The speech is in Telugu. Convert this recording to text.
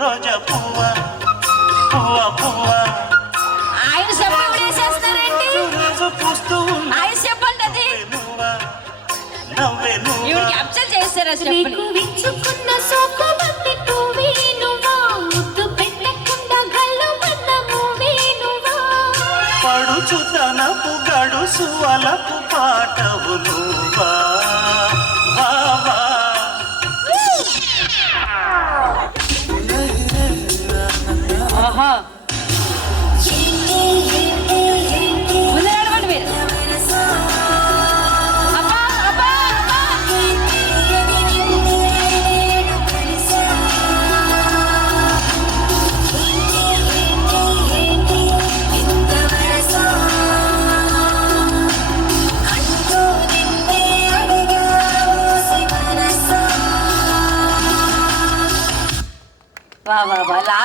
రోజా పువ్వ పువ్వ పువ్వ ఆయన చెప్పేసేస్తారండి. రోజు పూస్తూ ఉన్న ఆయన చెప్పండి అది నువ్వా నవ్వే ఇవి నువ్వా క్యాప్చర్ చేస్తారా చెప్పండి. విచ్చుకున్న సోకు బంతి పువ్వే నువ్వా, ముద్దు పెట్టకుండా గల్లు మన్న మూవే నువ్వా. పడుచు తనపు గడుసు అలపు పాటవు నువ్వా వా వా. ఆహా ముందు నడవండి మీరు. అబ్బా అబ్బా అబ్బా. వా వా వా లాస్ట్